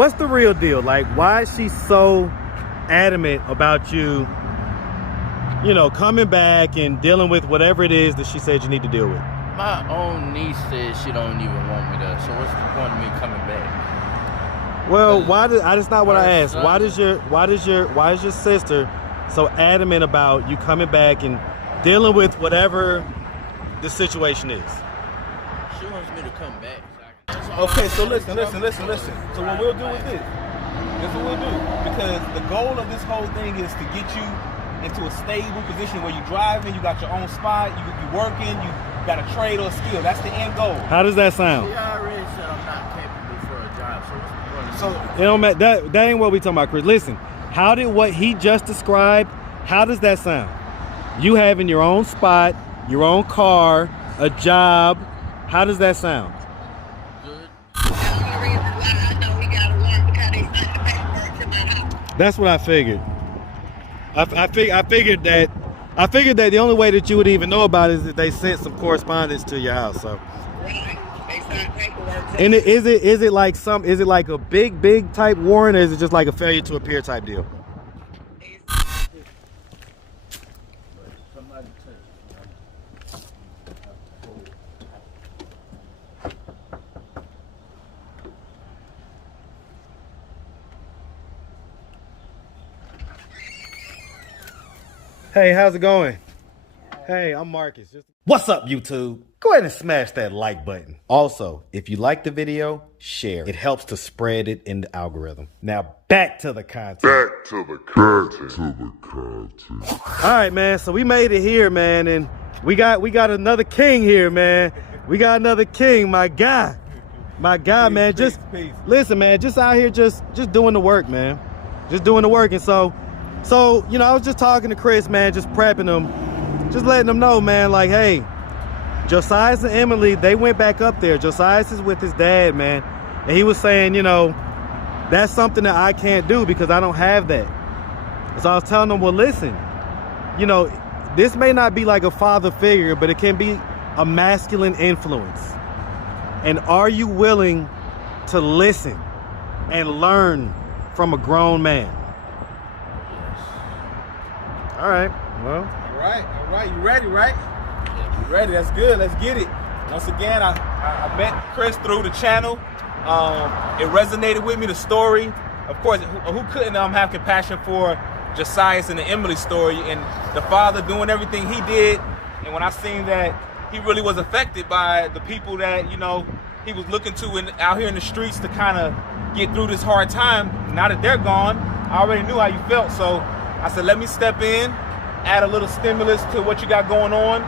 what's the real deal? Like, why is she so adamant about you, you know, coming back and dealing with whatever it is that she said you need to deal with? My own niece says she don't even want me to, so what's the point of me coming back? Well, that's not what I asked. Why is your sister so adamant about you coming back and dealing with whatever the situation is? She wants me to come back. Okay, so listen. So what we'll do is this. This is what we'll do. Because the goal of this whole thing is to get you into a stable position where you're driving, you got your own spot, you're working, you got a trade or a skill. That's the end goal. How does that sound? She already said I'm not capable for a job, so what's the point of it don't matter. That ain't what we talking about, Chris. Listen, how did what he just described, how does that sound? You having your own spot, your own car, a job, how does that sound? good? That's what I figured. I figured that the only way that you would even know about it is that they sent some correspondence to your house. So. Right. They signed paperwork. And is it like a big type warrant, or is it just like a failure to appear type deal? Hey, how's it going? Hey, I'm Marcus. What's up, YouTube? Go ahead and smash that like button. Also, if you like the video, share. It helps to spread it in the algorithm. Now, back to the content. All right, man. So we made it here, man, and we got another king here, man. We got another king, my guy. My guy, man. Peace. Listen, man. Just out here, just doing the work, man. Just doing the work, and so you know, I was just talking to Chris, man, just prepping him, just letting them know, man, like, hey, Josias and Emily, they went back up there. Josias is with his dad, man, and he was saying, you know, that's something that I can't do because I don't have that. So I was telling them, well, listen, you know, this may not be like a father figure, but it can be a masculine influence. And are you willing to listen and learn from a grown man? All right, well. All right. You ready, right? You ready? That's good. Let's get it. Once again, I met Chris through the channel. It resonated with me, the story. Of course, who couldn't have compassion for Josias and the Emily story and the father doing everything he did. And when I seen that he really was affected by the people that, you know, he was looking to out here in the streets to kind of get through this hard time. Now that they're gone, I already knew how you felt. So I said, let me step in, add a little stimulus to what you got going on,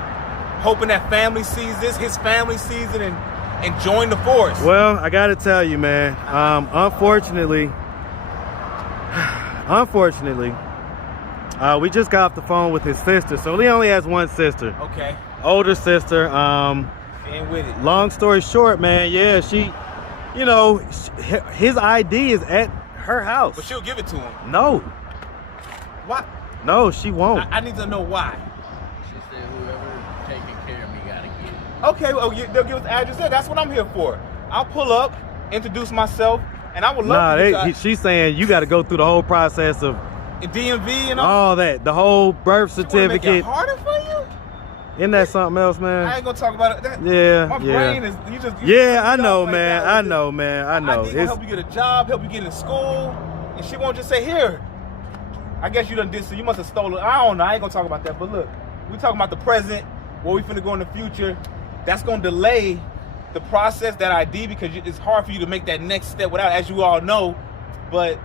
hoping that family sees this, his family sees it, and join the force. Well, I got to tell you, man, unfortunately, we just got off the phone with his sister. So he only has one sister. Okay. Older sister. And with it. Long story short, man, yeah, she, you know, his ID is at her house. But she'll give it to him. No. Why? No, she won't. I need to know why. She said whoever taking care of me gotta get it. Okay, well, they'll give us the address there. That's what I'm here for. I'll pull up, introduce myself, and I would love to. She's saying you got to go through the whole process of DMV and all that, the whole birth certificate. Make it harder for you? Isn't that something else, man? I ain't gonna talk about it. My brain is I know, man. I know. I think help you get a job, help you get in school, and she won't just say here. I guess you done did so. You must have stolen. I don't know. I ain't gonna talk about that. But look, we talking about the present, where we finna go in the future. That's gonna delay the process, that ID, because it's hard for you to make that next step without, as you all know. But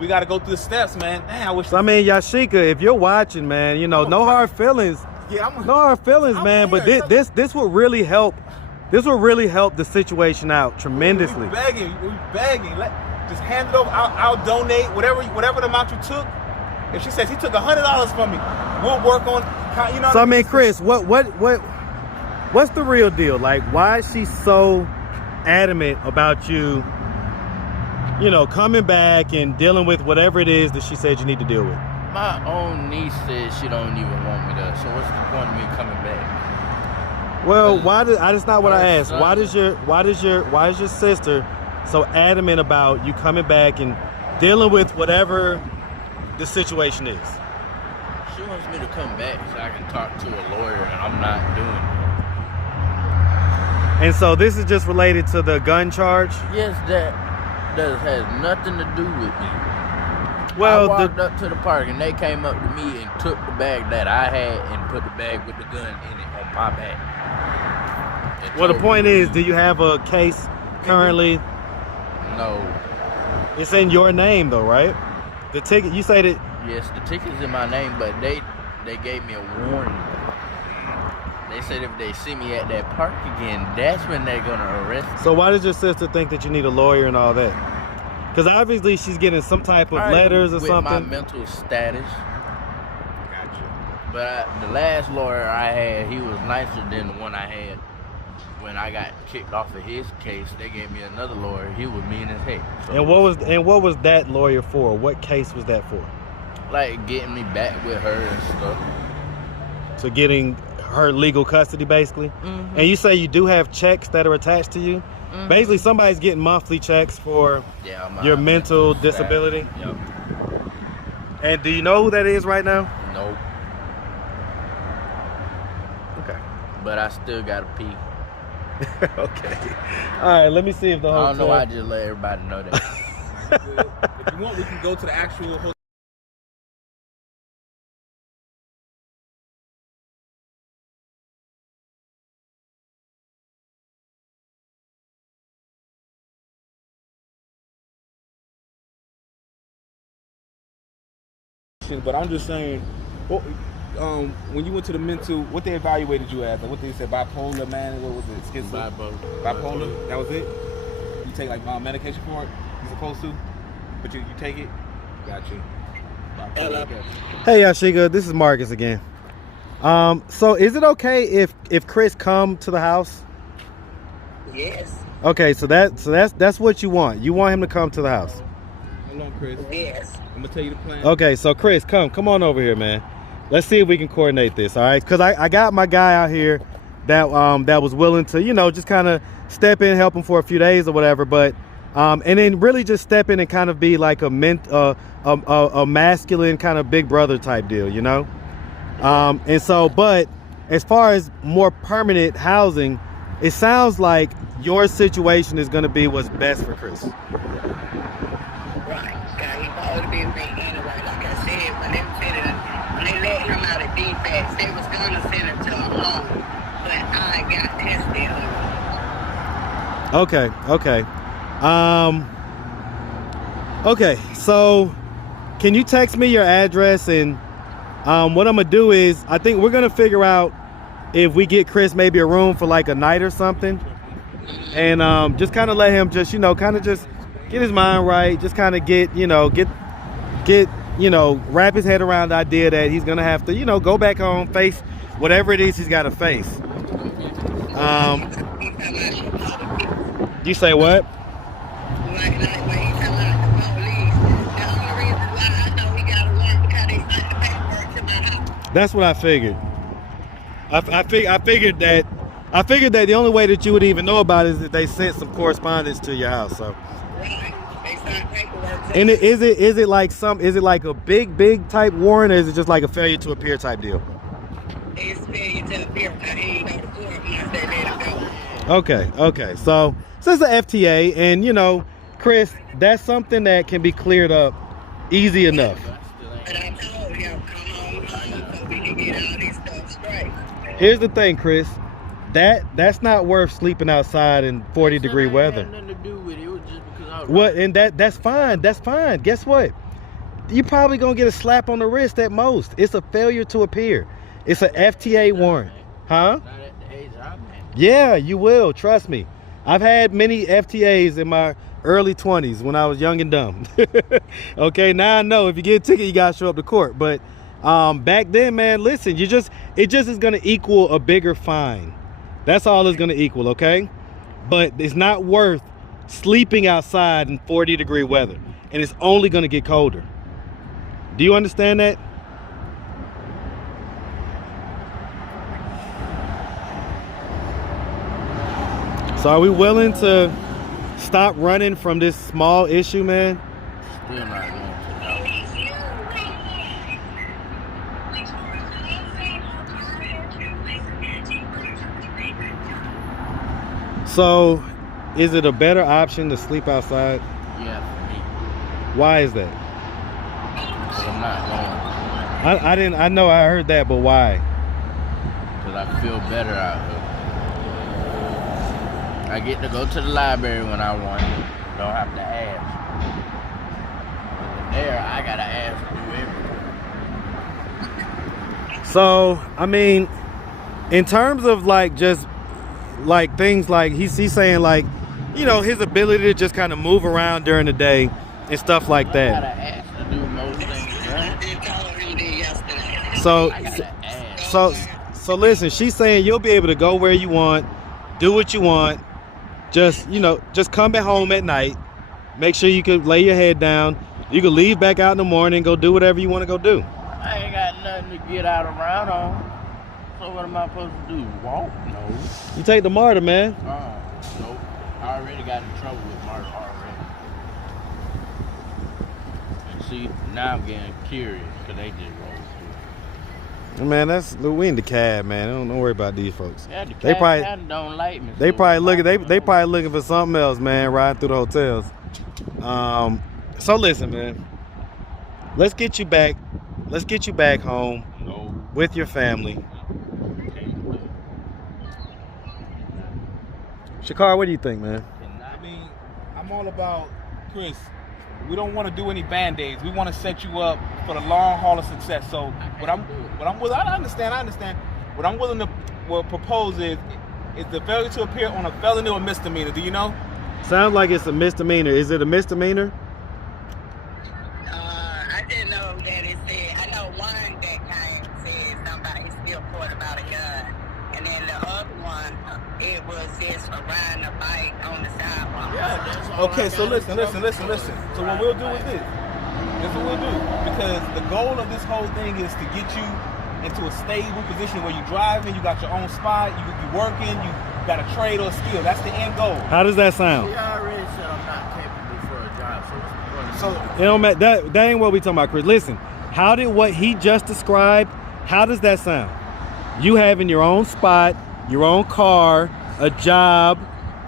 we gotta go through the steps, man. Man, I wish. So, I mean, Yashika, if you're watching, man, you know, no hard feelings. Yeah, no hard feelings, man. But this will really help. This will really help the situation out tremendously. We begging. Just hand it over. I'll donate whatever the amount you took. If she says he took $100 from me, we'll work on, you know. So I mean, Chris, what's the real deal? Like, why is she so adamant about you, you know, coming back and dealing with whatever it is that she said you need to deal with? My own niece says she don't even want me to, so what's the point of me coming back? Well, that's not what I asked. Why is your sister so adamant about you coming back and dealing with whatever the situation is? She wants me to come back so I can talk to a lawyer, and I'm not doing it. And so this is just related to the gun charge? Yes, that has nothing to do with me. Well, I walked up to the park and they came up to me and took the bag that I had and put the bag with the gun in it on my back. well, the point is, do you have a case currently? No. It's in your name though, right? The ticket, you say that? Yes, the ticket's in my name, but they gave me a warning. They said if they see me at that park again, that's when they're gonna arrest me. So why does your sister think that you need a lawyer and all that? Because obviously she's getting some type of letters or with something. my mental status. Gotcha. But the last lawyer I had, he was nicer than the one I had when I got kicked off of his case. They gave me another lawyer. He was mean as heck. So, And what was that lawyer for? What case was that for? like getting me back with her and stuff. So getting her legal custody, basically. Mm-hmm. And you say you do have checks that are attached to you. Mm-hmm. Basically, somebody's getting monthly checks for my your mental disability. Yep. And do you know who that is right now? Nope. Okay. But I still gotta pee. Okay. All right. Let me see if the I hotel. don't know why I just let everybody know that. If you want, we can go to the actual hotel. But I'm just saying, well, when you went to the mental, what they evaluated you as? Like what they said, bipolar, man? What was it? Schizo? Bipolar? That was it? You take like medication for it? You supposed to? But you take it? Got you. Hello. Hey, Yashiga, this is Marcus again. So is it okay if Chris come to the house? Yes. Okay, so that's what you want. You want him to come to the house. Hold on, Chris. Yes. I'm gonna tell you the plan. Okay, so Chris, come on over here, man. Let's see if we can coordinate this, all right? Because I got my guy out here that was willing to, just kind of step in, help him for a few days or whatever, but and then really just step in and kind of be like a masculine kind of big brother type deal, and so, but as far as more permanent housing, it sounds like your situation is going to be what's best for Chris. Right. God, he supposed to be with me anyway. Like I said, when they let him out of defense, they was gonna send him to a home, but I got tested. Okay, so can you text me your address? And what I'm gonna do is, I think we're gonna figure out if we get Chris maybe a room for like a night or something, and just kind of let him just kind of just get his mind right, just kind of get wrap his head around the idea that he's gonna have to go back home, face whatever it is he's got to face. You say what? Like when he come out the police, the only reason why I know he got to work because they sent the paperwork to my house. That's what I figured. I figured that the only way that you would even know about it is that they sent some correspondence to your house. So. Right. They sent paperwork. And is it like a big type warrant, or is it just like a failure to appear type deal? It's failure to appear because he ain't go to court once they let him go. Okay. So it's an FTA, and Chris, that's something that can be cleared up easy enough. But I told him, come on home so we can get all this stuff straight. Here's the thing, Chris. That's not worth sleeping outside in 40-degree weather. Had nothing to do with it. It was just because I was What? And that's fine. That's fine. Guess what? You're probably gonna get a slap on the wrist at most. It's a failure to appear. It's an FTA warrant, huh? not at the age I'm at. Yeah, you will. Trust me. I've had many FTAs in my early 20s when I was young and dumb. Okay, now I know if you get a ticket, you gotta show up to court. But back then, man, listen, it just is gonna equal a bigger fine. That's all it's gonna equal, okay? But it's not worth sleeping outside in 40-degree weather, and it's only gonna get colder. Do you understand that? So are we willing to stop running from this small issue, man? Still not going to know. So, is it a better option to sleep outside? Yeah, for me. Why is that? Because I'm not going. I know I heard that, but why? Because I feel better out here. I get to go to the library when I want. Don't have to ask. But there, I gotta ask to do everything. So, I mean, in terms of like just like things like he's saying like, you know, his ability to just kind of move around during the day and stuff like I gotta that. ask to do most things, right? So, I gotta ask. so listen, she's saying you'll be able to go where you want, do what you want. Just, you know, just come back home at night. Make sure you can lay your head down. You can leave back out in the morning, go do whatever you want to go do. I ain't got nothing to get out around on. So what am I supposed to do? Walk? No. You take the MARTA, man. Nope. I already got in trouble with Marta already. And see, now I'm getting curious because they just rolled through. Man, we in the cab, man. Don't worry about these folks. Yeah, the They cat probably don't like me. they so probably looking I they don't know. probably looking for something else, man, riding through the hotels. So listen, man. Let's get you back home No. with your family. Shakar, what do you think, man? I mean, I'm all about, Chris, we don't want to do any band-aids. We want to set you up for the long haul of success. So I understand. What I'm willing to propose is the failure to appear on a felony or misdemeanor. Do you know? Sounds like it's a misdemeanor. Is it a misdemeanor? I didn't know that it said. I know one that came said somebody still caught about a gun, and then the other one, it was just for riding a bike on the sidewalk. Yeah, that's all Okay, I so got. listen. So what we'll do is this. This is what we'll do. Because the goal of this whole thing is to get you into a stable position where you driving, you got your own spot, you working, you got a trade or a skill. That's the end goal. How does that sound? He already said I'm not capable for a job, so what's the point of So It don't matter. That ain't what we talking about, Chris. Listen, how did what he just described, how does that sound? You having your own spot, your own car, a job.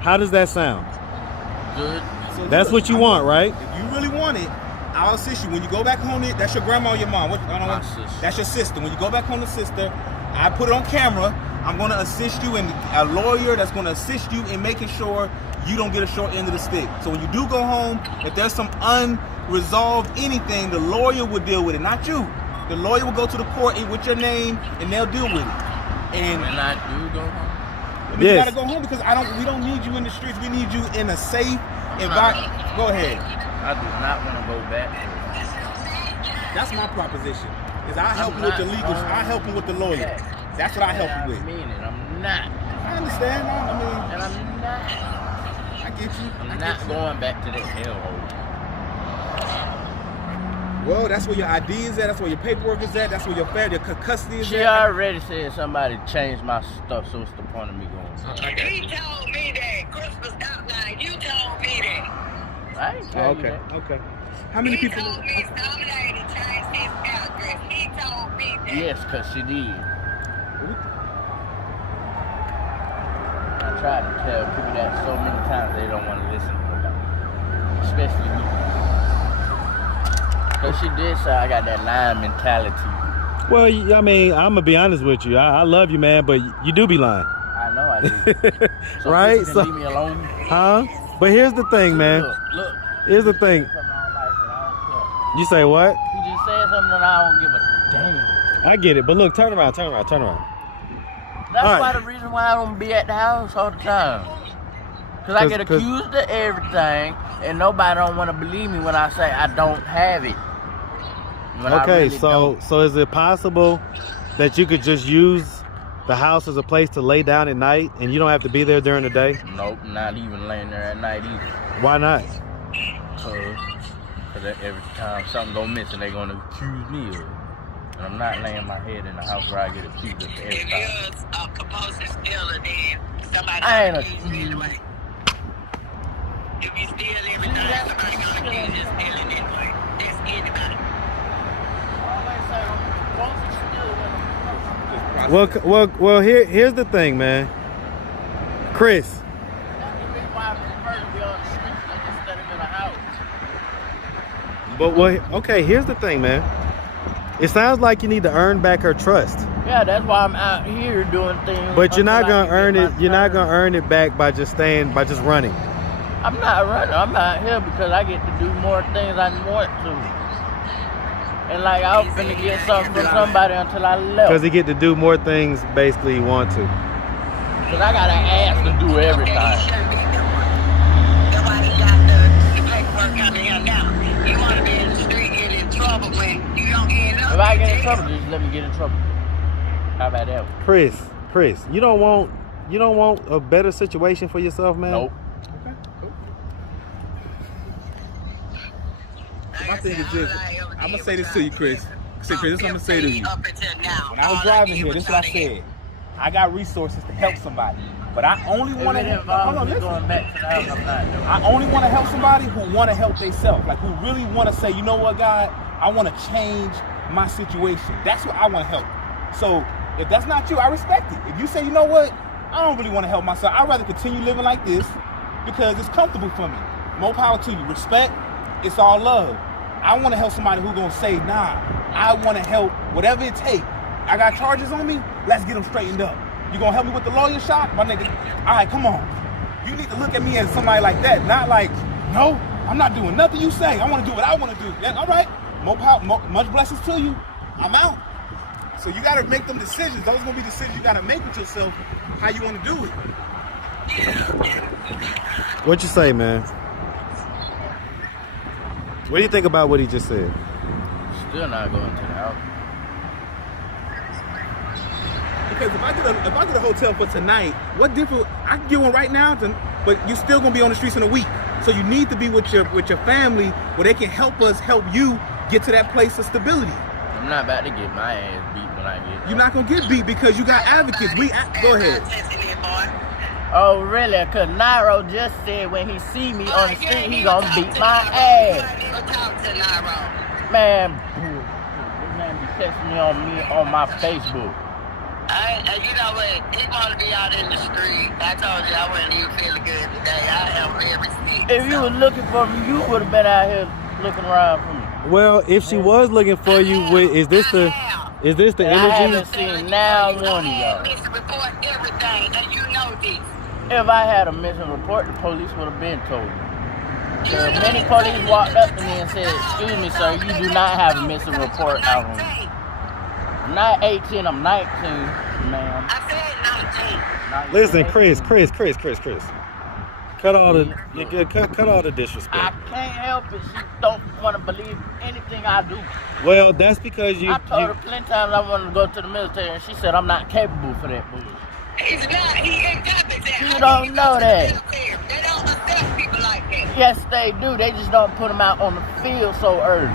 How does that sound? good? So That's look, what you want, right? If you really want it, I'll assist you. When you go back home, that's your grandma or your mom. My sister. That's your sister. When you go back home to sister, I put it on camera. I'm going to assist you, and a lawyer that's going to assist you in making sure you don't get a short end of the stick. So when you do go home, if there's some unresolved anything, the lawyer will deal with it, not you. The lawyer will go to the court with your name, and they'll deal with it. And When I do go home, you Yes. gotta go home because we don't need you in the streets. We need you in a safe environment. Go ahead. I do not want to go back. That's my proposition. Is I help you with the legals. I help you with the lawyer. That's what I help you I with. mean it. I'm not. I understand. I mean, And I'm not. I get you. I'm not going back to that hellhole. Well, that's where your ID is at. That's where your paperwork is at. That's where your custody is She at. already said somebody changed my stuff, so what's the point of me going? He told me that. Christmas outline. You told me that. I ain't tell you Okay. that. Okay. How many He people? told me some lady changed his address. He told me that. Yes, because she did. I tried to tell people that so many times they don't want to listen to me. Especially me. Because she did say I got that lying mentality. Well, I mean, I'm gonna be honest with you. I love you, man, but you do be lying. I know I do. So Right? people So- can leave me alone. Huh? But here's the thing, man. Look. Here's the thing. Something I don't like, and I don't care. You say what? You just said something that I don't give a damn. I get it, but look, turn around. That's All right. why the reason why I don't be at the house all the time. Because I get 'Cause- accused of everything, and nobody don't want to believe me when I say I don't have it. When I Okay, really so is it possible that you could just use the house as a place to lay down at night and you don't have to be there during the day? don't? Nope, not even laying there at night either. Why not? Because every time something go missing, they going to accuse me of it. And I'm not laying my head in the house where I get accused of every If time. you're a compulsive stealer, then somebody I ain't accused you anyway. If you steal everything, somebody gonna kill you just stealing anyway. Just anybody. Well. Here's the thing, man. Chris. But okay, here's the thing, man. It sounds like you need to earn back her trust. Yeah, that's why I'm out here doing things. But you're not gonna earn it. You're not gonna earn it back by just running. I'm not running. I'm out here because I get to do more things I want to. And like I was finna get something from somebody until I left. Because he get to do more things basically he want to. Because I got an ass to do everything. Nobody got the paperwork out of here now. You want to be in the street, get in trouble when you don't end up. If I get in trouble, just let me get in trouble. How about that? Chris, you don't want a better situation for yourself, man? Nope. My thing is this. I'm gonna say this to you, Chris. Chris, this is what I'm gonna say to you. When I was driving here, this is what I said. I got resources to help somebody, but I only want to help. Hold on, listen. I only want to help somebody who want to help themselves, like who really want to say, you know what, God, I want to change my situation. That's what I want to help. So if that's not you, I respect it. If you say, you know what, I don't really want to help myself. I'd rather continue living like this because it's comfortable for me. More power to you. Respect. It's all love. I want to help somebody who's going to say, nah, I want to help whatever it takes. I got charges on me. Let's get them straightened up. You going to help me with the lawyer shop? My nigga, all right, come on. You need to look at me as somebody like that, not like, no, I'm not doing nothing you say. I want to do what I want to do. Yeah, all right. More power, much blessings to you. I'm out. So you got to make them decisions. Those are going to be decisions you got to make with yourself, how you want to do it. What you say, man? What do you think about what he just said? Still not going to the house. Because if I get a hotel for tonight, what different? I can get one right now, but you're still gonna be on the streets in a week. So you need to be with your family where they can help you get to that place of stability. I'm not about to get my ass beat when I get there. You're not gonna get beat because you got advocates. Go ahead. Oh really? Cause Nairo just said when he see me on the street, he gonna beat my ass. Man, this man be texting me on my Facebook. You know what? He want to be out in the street. I told you I wasn't even feeling good today. I am very sick. If you was looking for me, you would have been out here looking around for me. Well, if she was looking for you, is this the energy? I haven't seen now one of y'all. Report everything, and you know this. If I had a missing report, the police would have been told me. Many police walked up to me and said, "Excuse me, sir, you do not have a missing report out on you." I'm not 18, I'm 19, ma'am. I said 19. Listen, Chris. Cut all the disrespect. I can't help it. She don't want to believe anything I do. Well, that's because I told her plenty times I wanted to go to the military, and she said I'm not capable for that bullshit. He's not. He ain't competent. You don't know that. They don't accept people like that. Yes, they do. They just don't put them out on the field so early.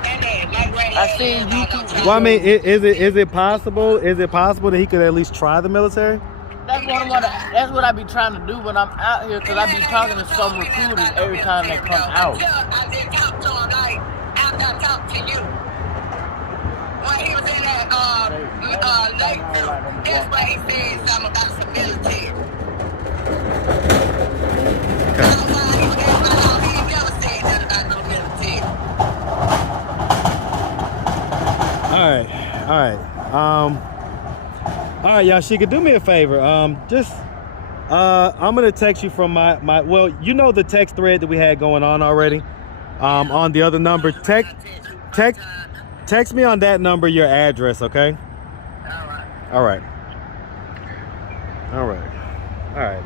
I seen YouTube. Well, I mean, is it possible? Is it possible that he could at least try the military? That's what I be trying to do when I'm out here, because I be talking to some recruiters every time they come out. I didn't talk to him like after I talked to you. When he was in that Lakeville, that's why he said something about some military. That's why he never said nothing about no military. All right, y'all. She could do me a favor. I'm gonna text you from my. Well, you know the text thread that we had going on already. On the other number, text me on that number your address, okay? All right,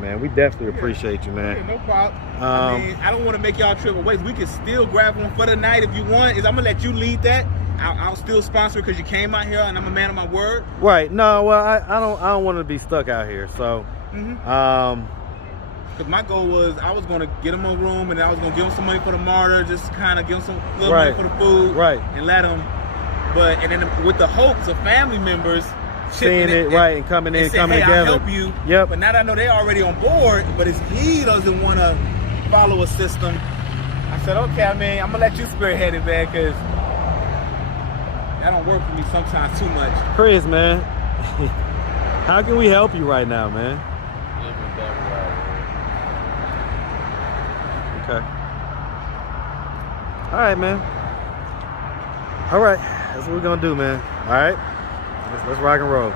man. We definitely appreciate you, man. Hey, no problem. I mean, I don't want to make y'all trip away. We can still grab one for the night if you want. I'm gonna let you lead that. I'll still sponsor because you came out here and I'm a man of my word. Right. No. Well, I don't want to be stuck out here. So. Because my goal was I was going to get him a room and I was going to give him some money for the martyr, just kind of give him some little money for the food, and let him. And then with the hopes of family members seeing it, and coming in, coming together. I'll help you. Yep. But now that I know they're already on board, but he doesn't want to follow a system. I said, okay, I mean, I'm gonna let you spearhead it, man, because that don't work for me sometimes too much. Chris, man, how can we help you right now, man? Give me better Okay. All right, man. All right, that's what we're gonna do, man. All right, let's rock and roll.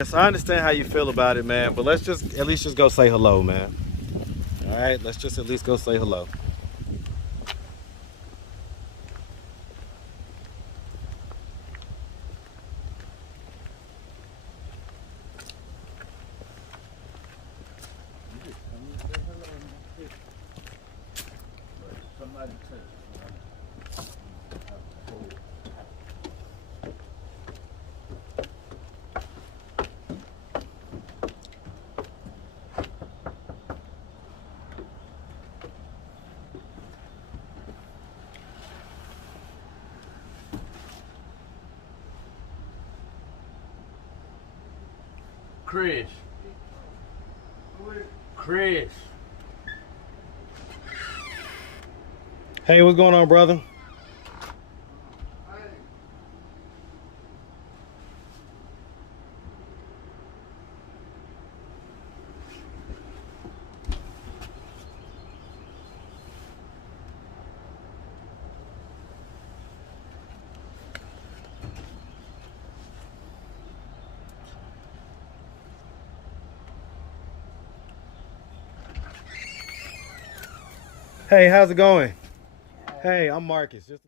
Yes, I understand how you feel about it, man, but let's just at least just go say hello, man. All right, let's just at least go say hello. Somebody touch Chris. Chris. Hey, what's going on, brother? Hey, how's it going? Hey, I'm Marcus. Just